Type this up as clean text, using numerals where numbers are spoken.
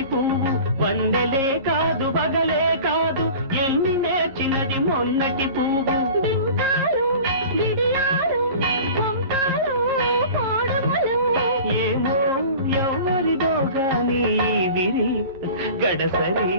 మొన్నటి పువ్వు వన్నెలే కాదు పగలే కాదు ఎన్ని నేర్చినది మొన్నటి పువ్వు ఏమో ఎవరిదో గాని విరి గడసరి